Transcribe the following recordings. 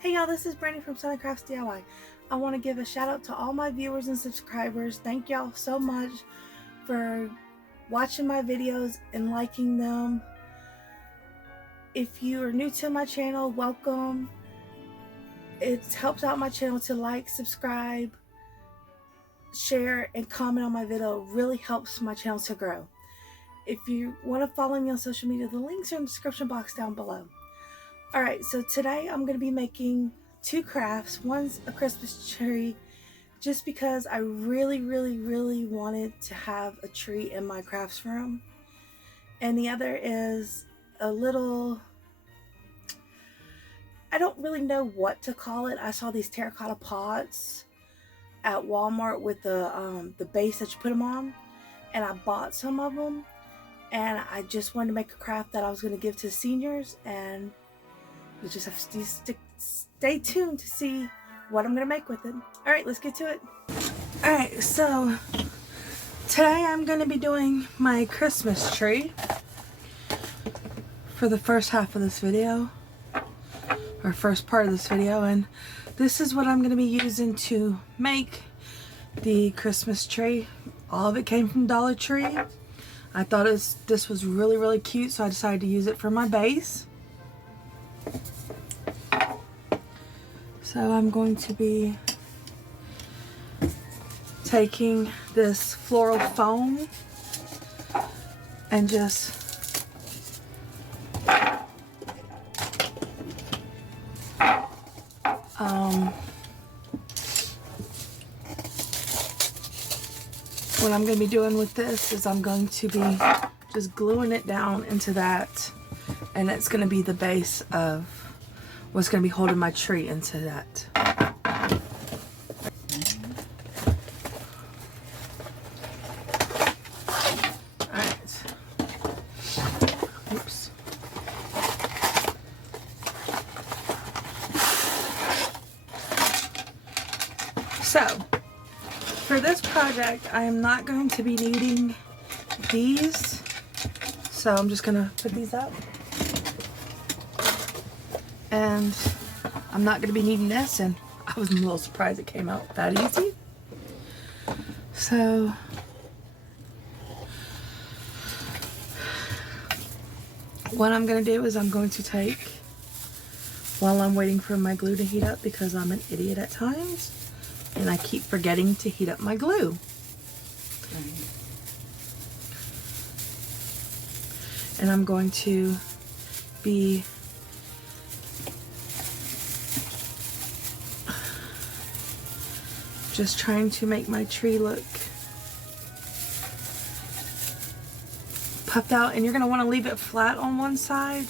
Hey y'all, this is Brandy from Southern Crafts DIY. I want to give a shout out to all my viewers and subscribers. Thank y'all so much for watching my videos and liking them. If you are new to my channel, welcome. It helps out my channel to like, subscribe, share, and comment on my video. It really helps my channel to grow. If you want to follow me on social media, the links are in the description box down below. Alright, so today I'm going to be making two crafts. One's a Christmas tree, just because I really wanted to have a tree in my crafts room. And the other is a little, I don't really know what to call it. I saw these terracotta pots at Walmart with the base that you put them on. And I bought some of them. And I just wanted to make a craft that I was going to give to seniors, and you just have to stay tuned to see what I'm going to make with it. Alright, let's get to it. Alright, so today I'm going to be doing my Christmas tree for the first half of this video, or first part of this video, and this is what I'm going to be using to make the Christmas tree. All of it came from Dollar Tree. I thought this was really cute, so I decided to use it for my base. So I'm going to be taking this floral foam and just what I'm going to be doing with this is I'm going to be just gluing it down into that, and it's going to be the base of what's going to be holding my tree into that. Alright. Oops. So, for this project, I am not going to be needing these, so I'm just going to put these up. And I'm not going to be needing this, and I was a little surprised it came out that easy. So what I'm going to do is I'm going to take, while I'm waiting for my glue to heat up, because I'm an idiot at times and I keep forgetting to heat up my glue. And I'm going to be just trying to make my tree look puffed out, and you're going to want to leave it flat on one side.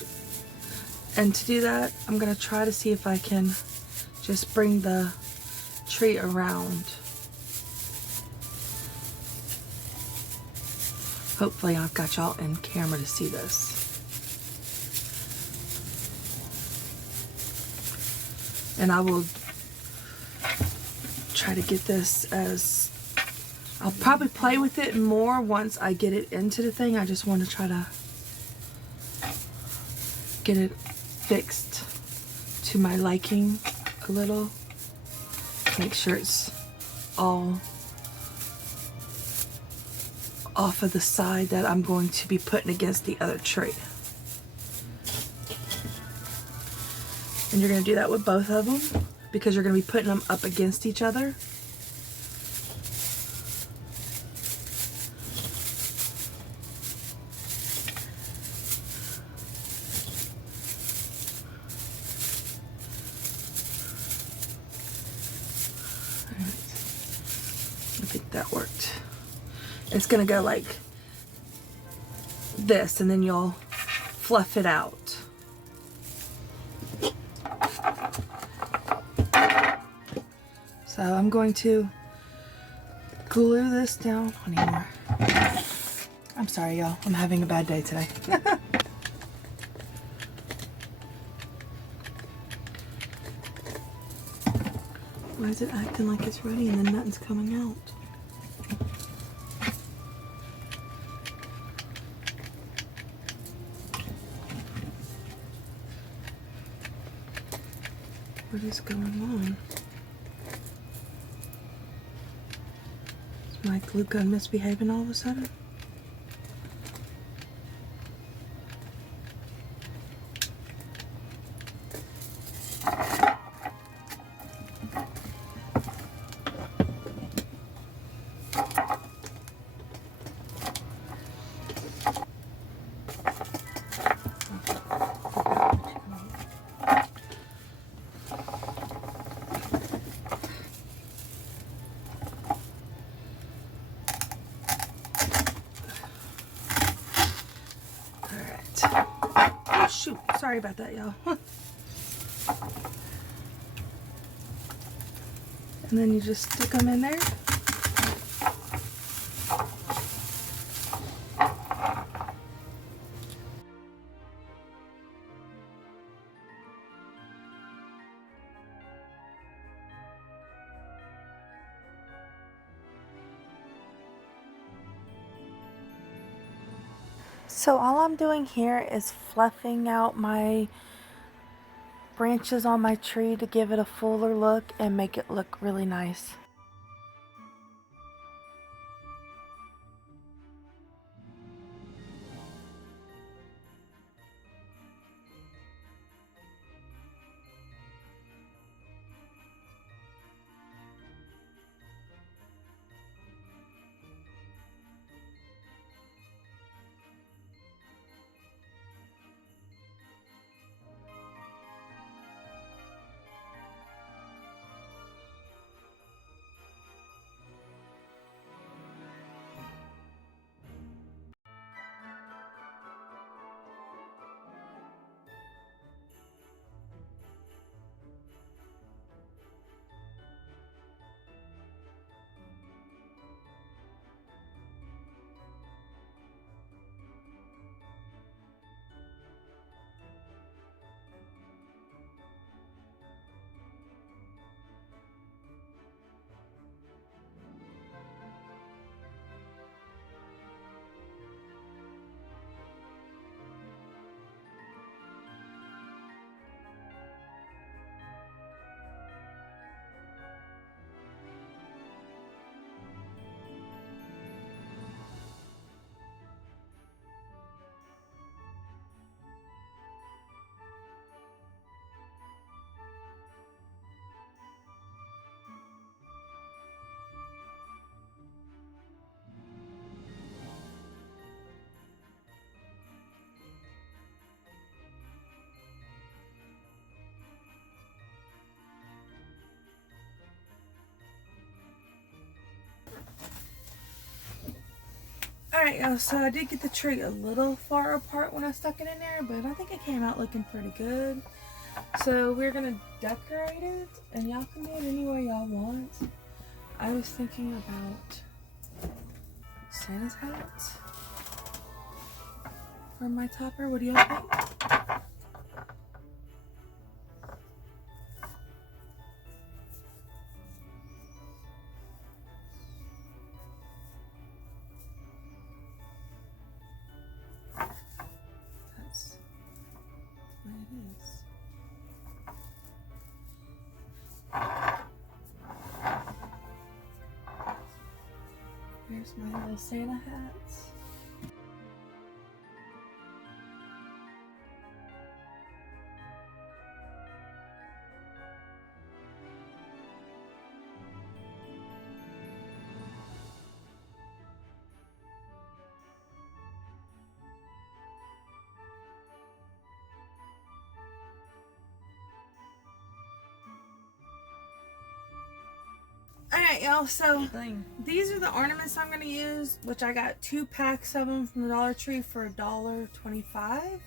And to do that, I'm going to try to see if I can just bring the tree around. Hopefully I've got y'all in camera to see this. And I will try to get this as, I'll probably play with it more once I get it into the thing. I just want to try to get it fixed to my liking a little. Make sure it's all off of the side that I'm going to be putting against the other tree. And you're going to do that with both of them, because you're going to be putting them up against each other. I think that worked. It's going to go like this, and then you'll fluff it out. So I'm going to glue this down anymore. I'm sorry, y'all. I'm having a bad day today. Why is it acting like it's ready and then nothing's coming out? What is going on? Is my glue gun misbehaving all of a sudden? Shoot, sorry about that, y'all. And then you just stick them in there. So all I'm doing here is fluffing out my branches on my tree to give it a fuller look and make it look really nice. Alright, y'all, so I did get the tree a little far apart when I stuck it in there, but I think it came out looking pretty good. So we're going to decorate it, and y'all can do it any way y'all want. I was thinking about Santa's hat for my topper. What do y'all think? That's what it is. Here's my little Santa hats. Alright, y'all, so these are the ornaments I'm going to use, which I got 2 packs of them from the Dollar Tree for $1.25.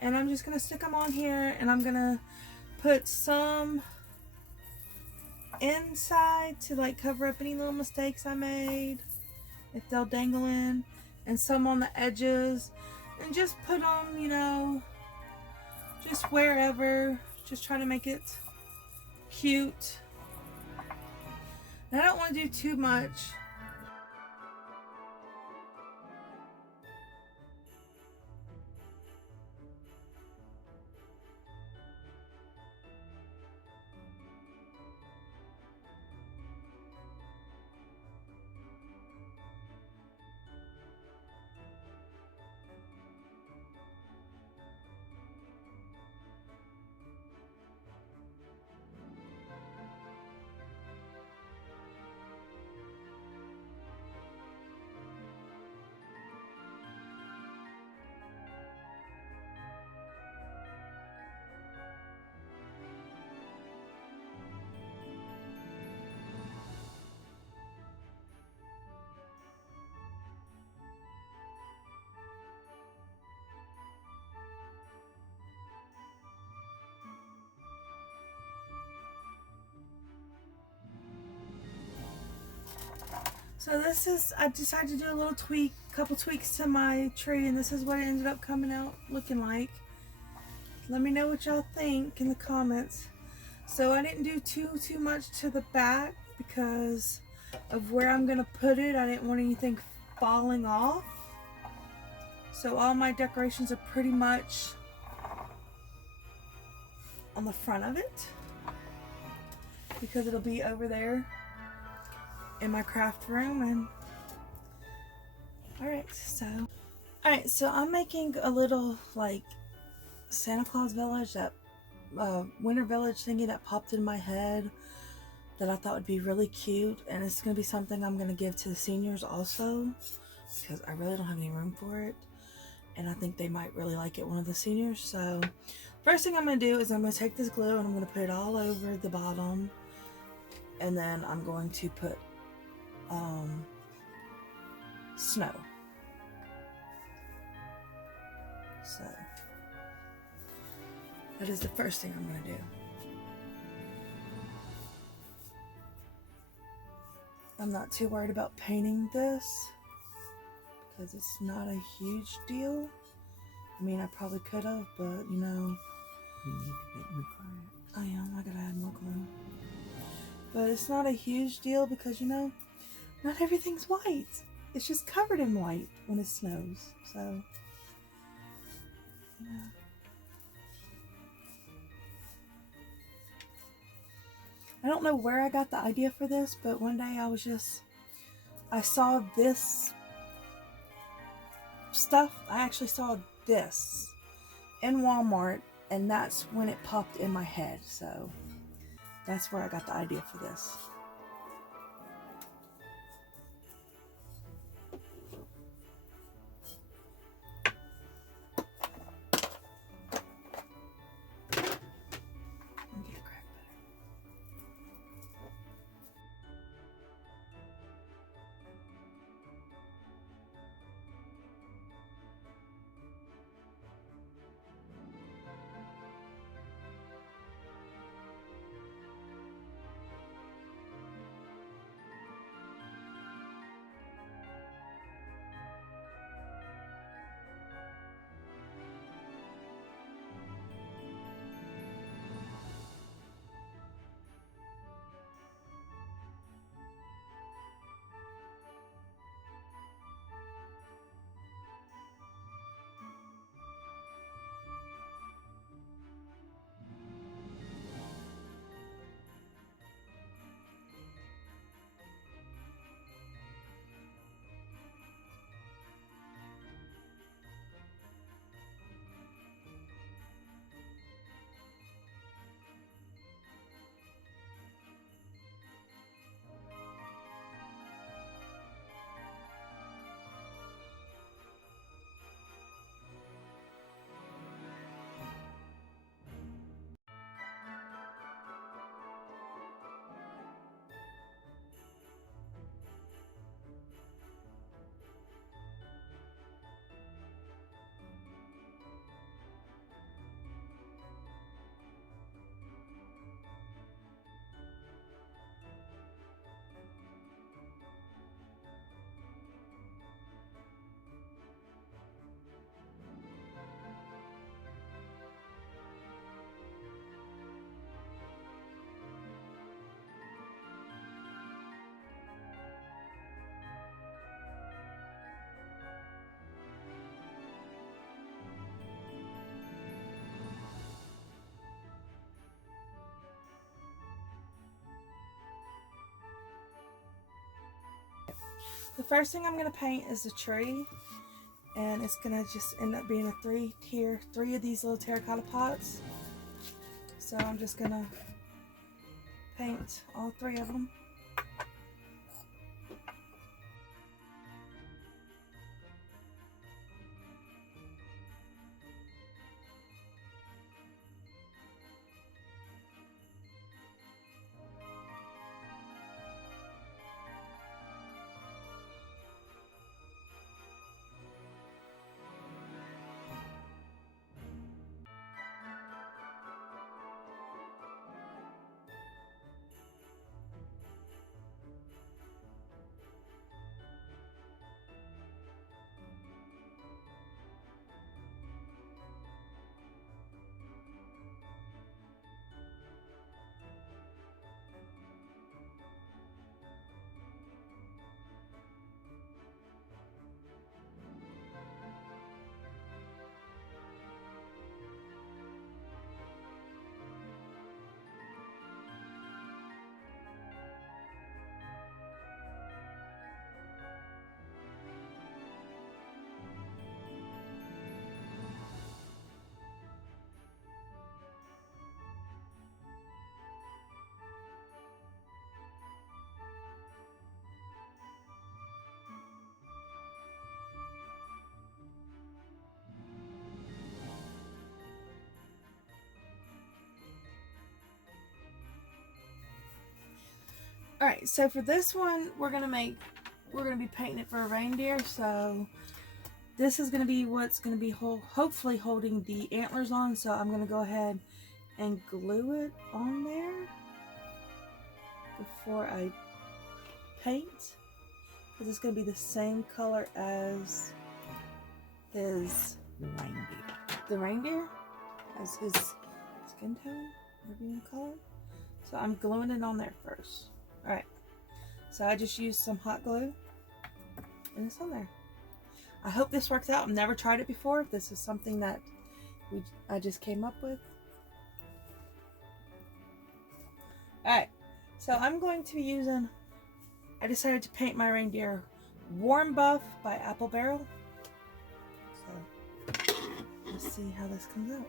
And I'm just going to stick them on here, and I'm going to put some inside to like cover up any little mistakes I made, if they'll dangle in, and some on the edges, and just put them, you know, just wherever, just try to make it cute. And I don't want to do too much. So this is, I decided to do a little tweak, couple tweaks to my tree, and this is what it ended up coming out looking like. Let me know what y'all think in the comments. So I didn't do too much to the back because of where I'm gonna put it. I didn't want anything falling off. So all my decorations are pretty much on the front of it because it'll be over there in my craft room. And alright, so I'm making a little like Santa Claus village, that winter village thingy that popped in my head that I thought would be really cute, and it's going to be something I'm going to give to the seniors also because I really don't have any room for it, and I think they might really like it, one of the seniors. So first thing I'm going to do is I'm going to take this glue and I'm going to put it all over the bottom, and then I'm going to put snow. So that is the first thing I'm going to do. I'm not too worried about painting this because it's not a huge deal. I mean, I probably could have, but you know. You need to get more quiet. I am. I gotta add more glue. But it's not a huge deal because, you know, not everything's white. It's just covered in white when it snows. So, yeah. I don't know where I got the idea for this, but one day I saw this stuff. I actually saw this in Walmart, and that's when it popped in my head. So that's where I got the idea for this. The first thing I'm going to paint is the tree, and it's going to just end up being a three of these little terracotta pots. So I'm just going to paint all three of them. Alright, so for this one, we're gonna be painting it for a reindeer, so this is gonna be what's gonna be hopefully holding the antlers on, so I'm gonna go ahead and glue it on there before I paint, because it's gonna be the same color as his reindeer, as his skin tone, whatever you call it. So I'm gluing it on there first. Alright, so I just used some hot glue and it's on there. I hope this works out. I've never tried it before. This is something that I just came up with. Alright, so I'm going to be using, I decided to paint my reindeer Warm Buff by Apple Barrel. So let's see how this comes out.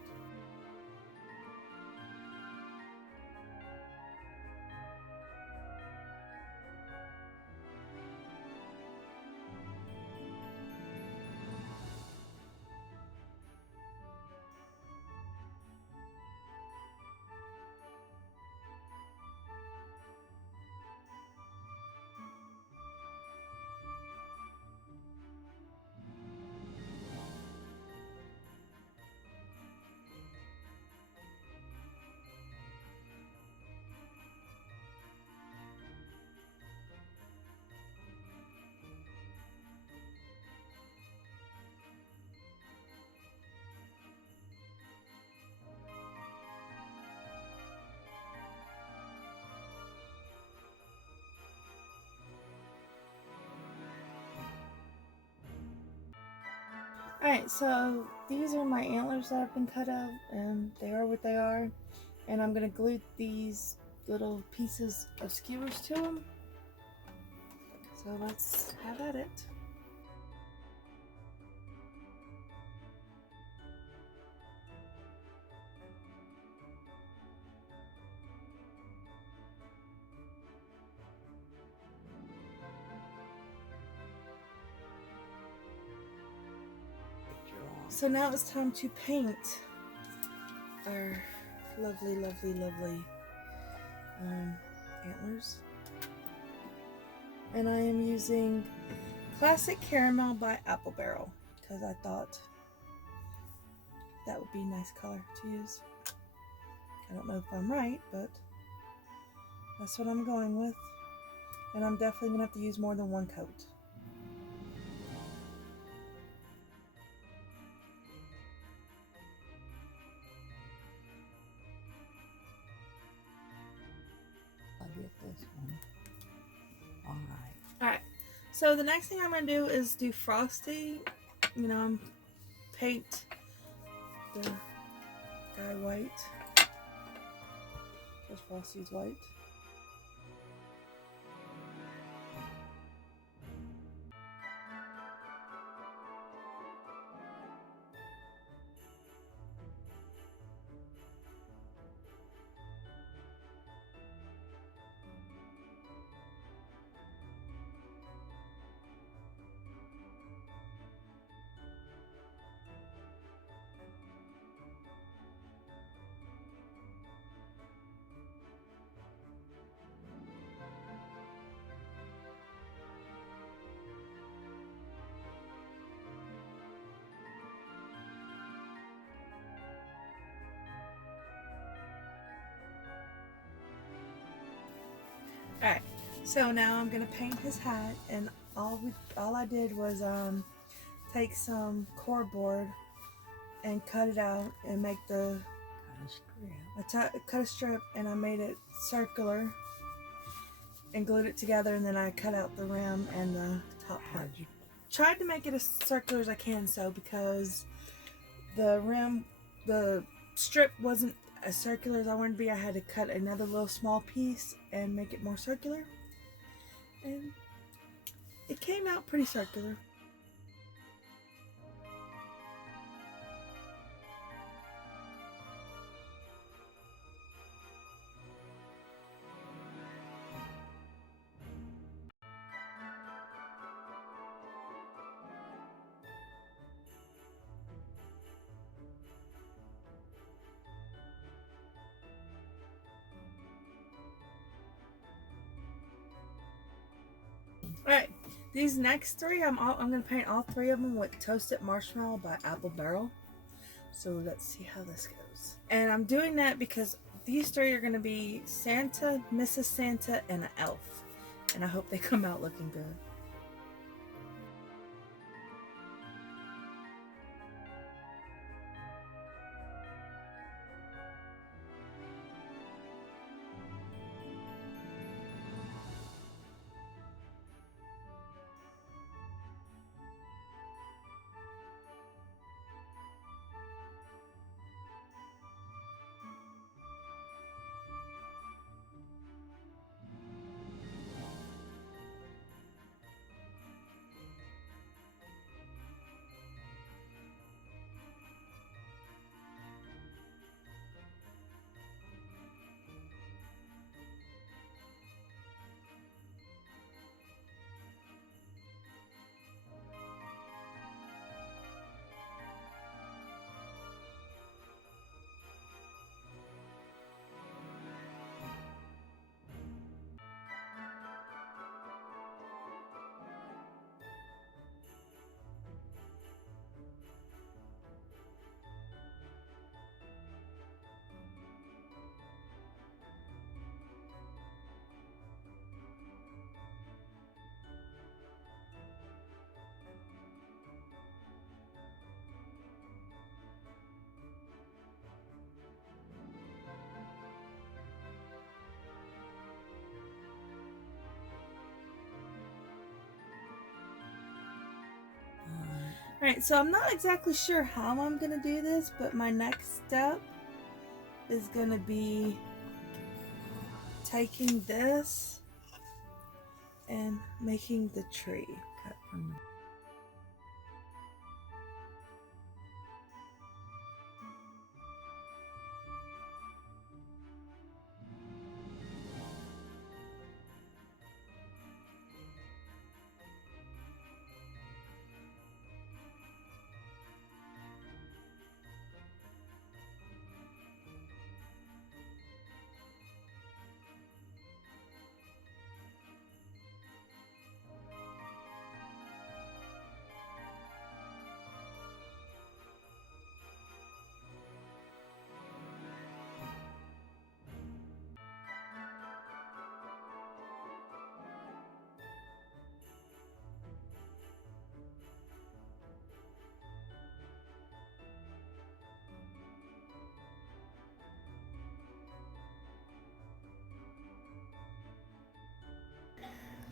Alright, so these are my antlers that have been cut out, and they are what they are. And I'm going to glue these little pieces of skewers to them. So let's have at it. So now it's time to paint our lovely antlers. And I am using Classic Caramel by Apple Barrel because I thought that would be a nice color to use. I don't know if I'm right, but that's what I'm going with. And I'm definitely going to have to use more than one coat. This one. Alright, so the next thing I'm going to do is do Frosty, paint the guy white, because Frosty's white. Alright, so now I'm going to paint his hat, and all I did was take some cardboard and cut it out and make the cut a strip, and I made it circular and glued it together, and then I cut out the rim and the top part. Tried to make it as circular as I can, so because the strip wasn't as circular as I wanted to be, I had to cut another little small piece and make it more circular, and it came out pretty circular. Alright, these next three, I'm going to paint all three of them with Toasted Marshmallow by Apple Barrel. So let's see how this goes. And I'm doing that because these three are going to be Santa, Mrs. Santa, and an elf. And I hope they come out looking good. Alright, so I'm not exactly sure how I'm going to do this, but my next step is going to be taking this and making the tree. Cut from the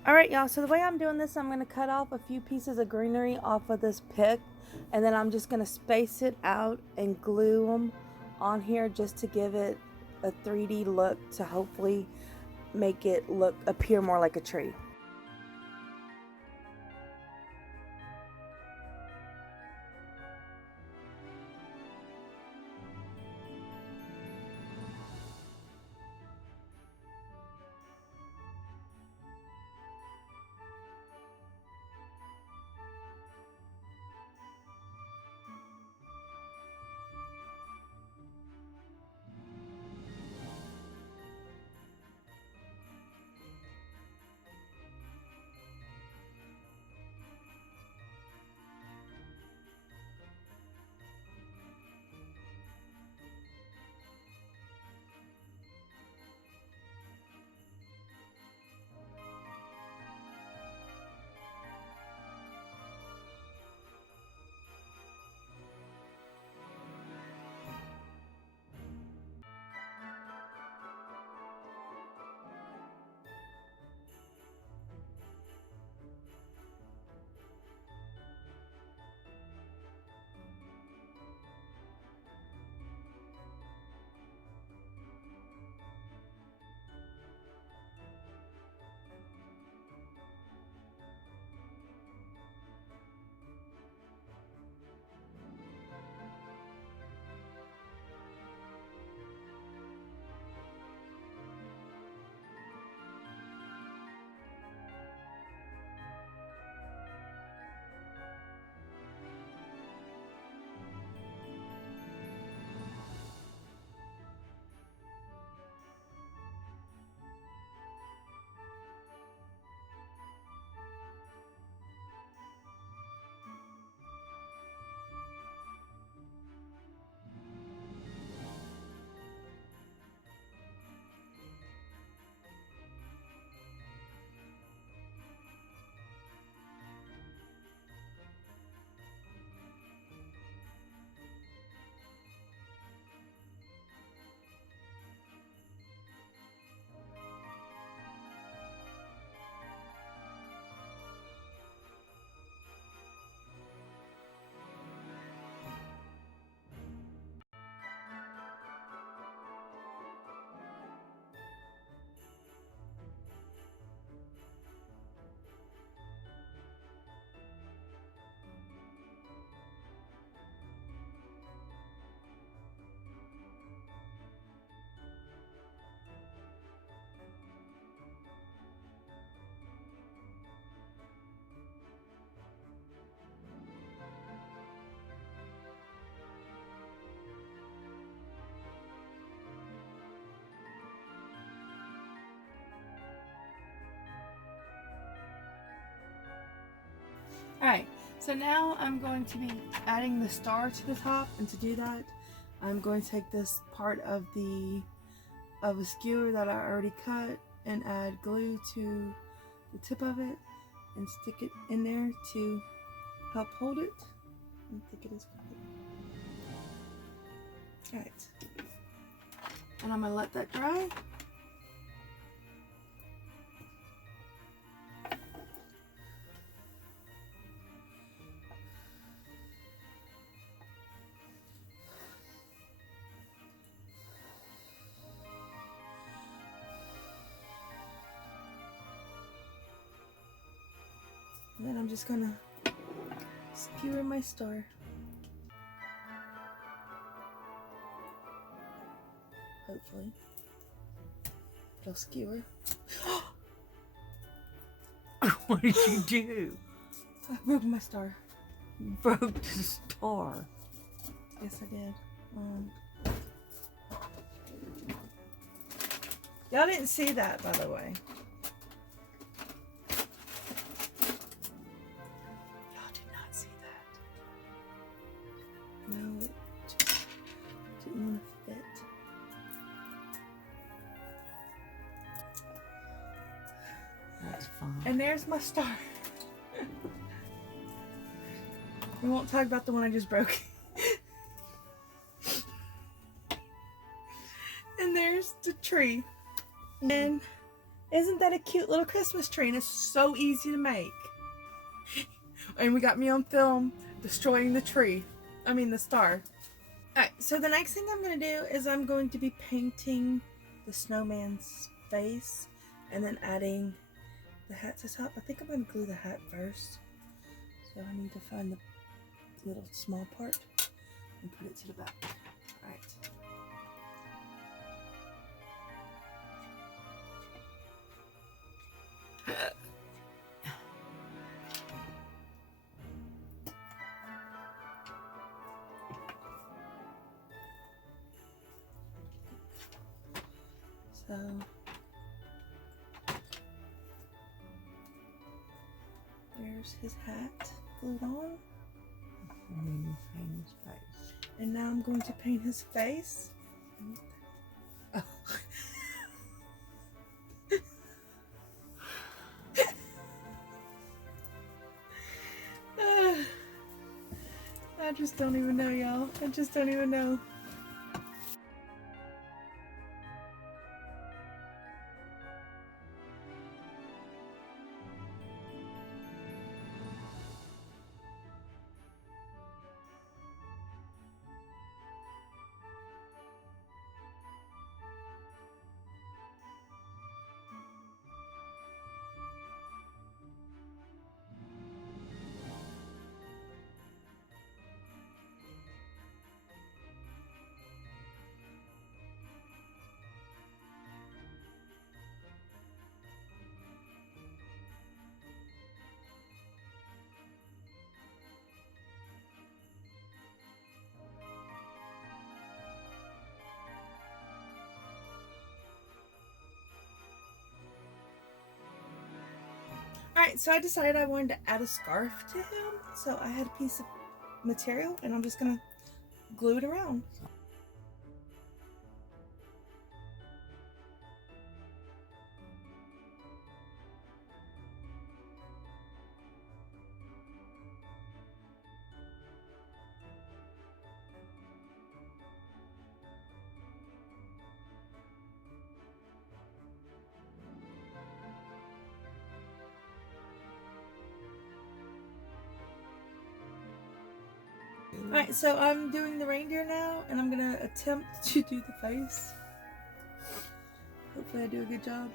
Alright y'all, so the way I'm doing this, I'm going to cut off a few pieces of greenery off of this pick, and then I'm just going to space it out and glue them on here just to give it a 3D look to hopefully make it appear more like a tree. Alright, so now I'm going to be adding the star to the top, and to do that, I'm going to take this part of a skewer that I already cut and add glue to the tip of it and stick it in there to help hold it. I think it is covered. Alright, and I'm going to let that dry. And then I'm just gonna skewer my star. Hopefully. It'll skewer. What did you do? I broke my star. You broke the star. Yes, I did. Y'all didn't see that, by the way. Y'all did not see that. No, it just didn't want to fit. That's fine. And there's my star. We won't talk about the one I just broke. And there's the tree. And isn't that a cute little Christmas tree? And it's so easy to make. And we got me on film destroying the tree. I mean the star. Alright, so the next thing I'm going to do is I'm going to be painting the snowman's face and then adding the hat to top. I think I'm going to glue the hat first. So I need to find the little small part and put it to the back. Alright. So there's his hat glued on. And you paint his face. And now I'm going to paint his face. Oh. I just don't even know, y'all. I just don't even know. Alright, so I decided I wanted to add a scarf to him. So I had a piece of material and I'm just going to glue it around. Alright, so I'm doing the reindeer now, and I'm gonna attempt to do the face. Hopefully I do a good job.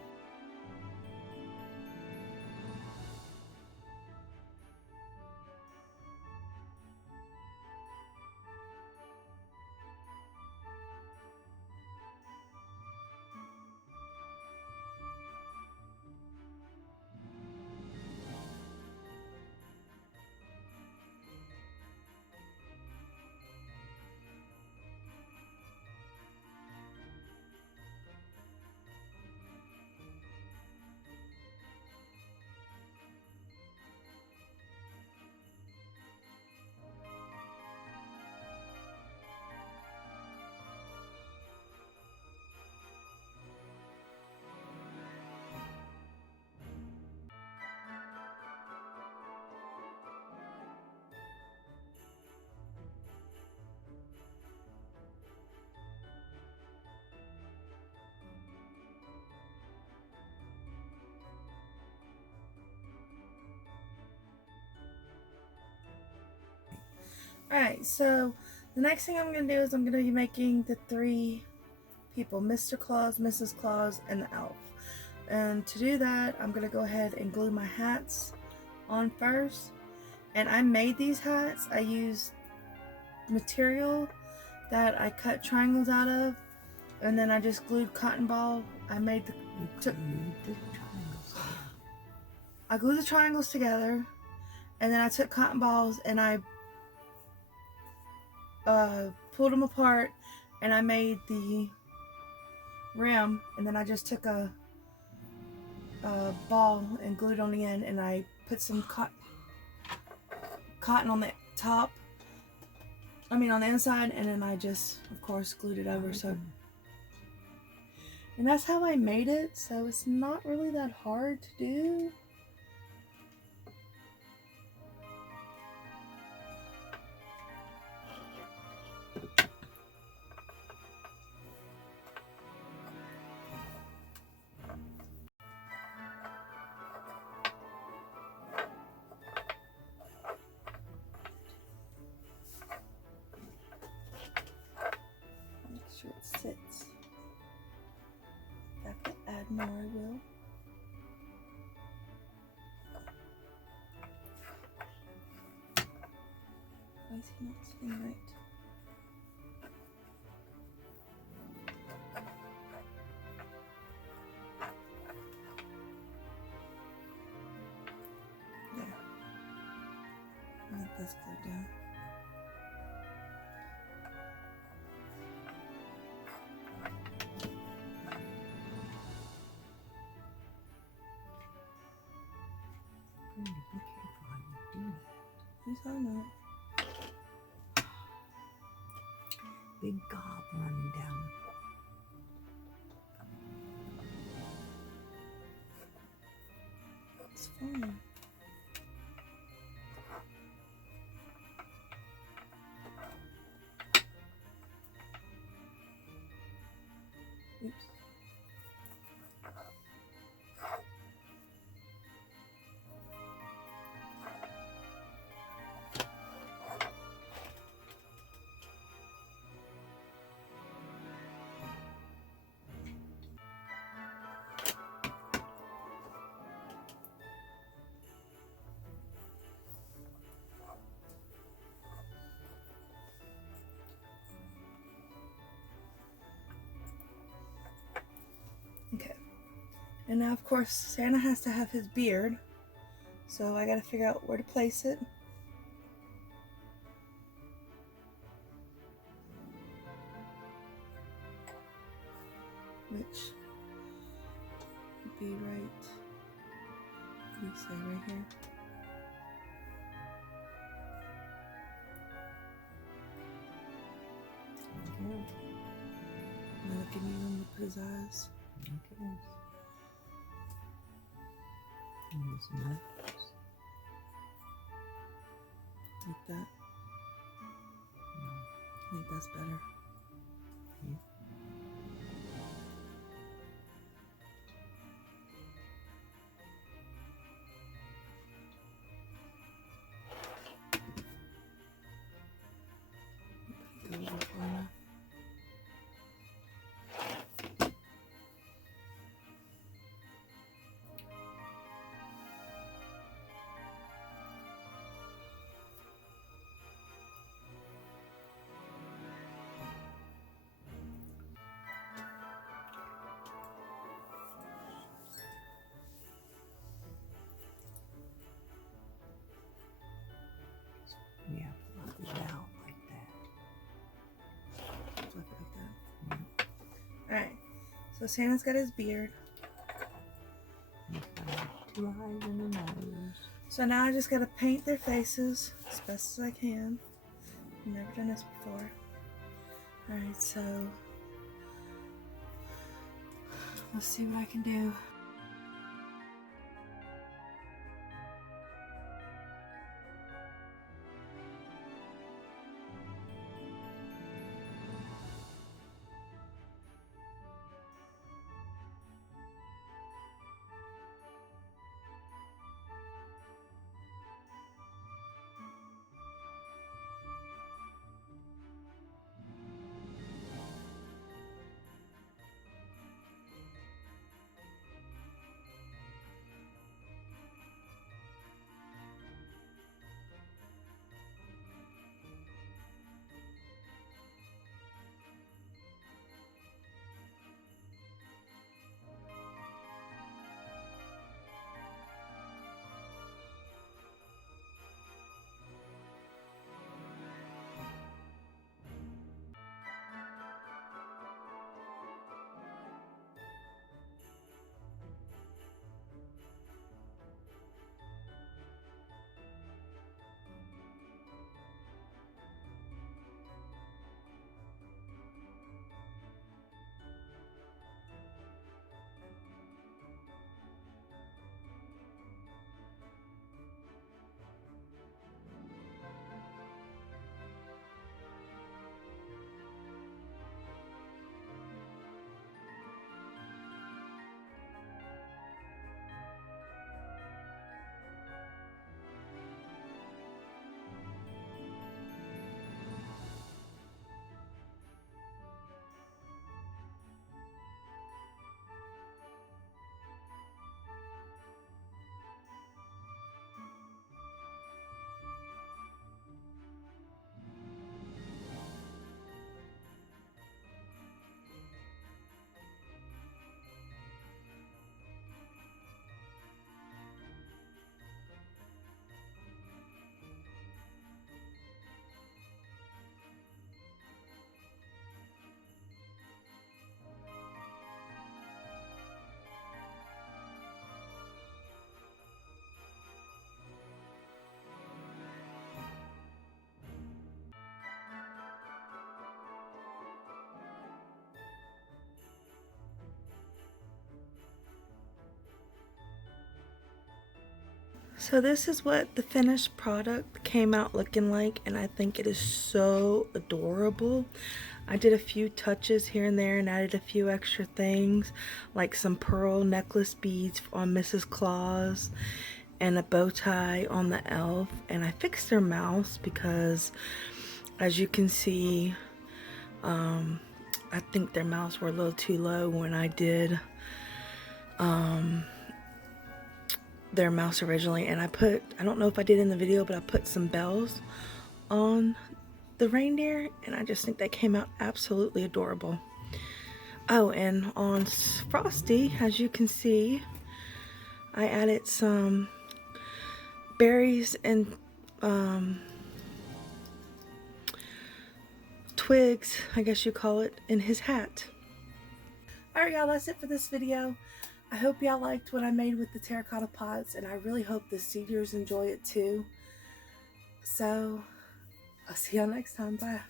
Alright, so the next thing I'm going to do is I'm going to be making the 3 people, Mr. Claus, Mrs. Claus, and the elf. And to do that, I'm going to go ahead and glue my hats on first. And I made these hats. I used material that I cut triangles out of, and then I just glued cotton ball. I made I glued the triangles together, and then I took cotton balls and I pulled them apart, and I made the rim, and then I just took a ball and glued on the end, and I put some cotton on the top, on the inside, and then I just, of course, glued it over. So, and that's how I made it, so it's not really that hard to do. It sits. If I could add more, I will. Why is he not sitting right? There. I think that's glued down. Who's on that? Big gob running down. It's fine. Oops. Okay, and now of course Santa has to have his beard, so I gotta figure out where to place it. Which would be right, what do you say, right here? Okay. Now look at me when you put his eyes. Okay. And his nose. Like that. I think that's better. Yeah. Go a little far enough. Yeah, fluff it out like that. Fluff it like that. Alright, so Santa's got his beard. He's got 2 eyes and a nose. So now I just gotta paint their faces as best as I can. I've never done this before. Alright, so let's see what I can do. So this is what the finished product came out looking like, and I think it is so adorable. I did a few touches here and there and added a few extra things, like some pearl necklace beads on Mrs. Claus and a bow tie on the elf. And I fixed their mouths because, as you can see, I think their mouths were a little too low when I did their mouse originally, and I don't know if I did in the video, but I put some bells on the reindeer, and I just think they came out absolutely adorable. Oh, and on Frosty, as you can see, I added some berries and twigs, I guess you call it, in his hat. Alright y'all, that's it for this video. I hope y'all liked what I made with the terracotta pots, and I really hope the seeders enjoy it too. So, I'll see y'all next time. Bye.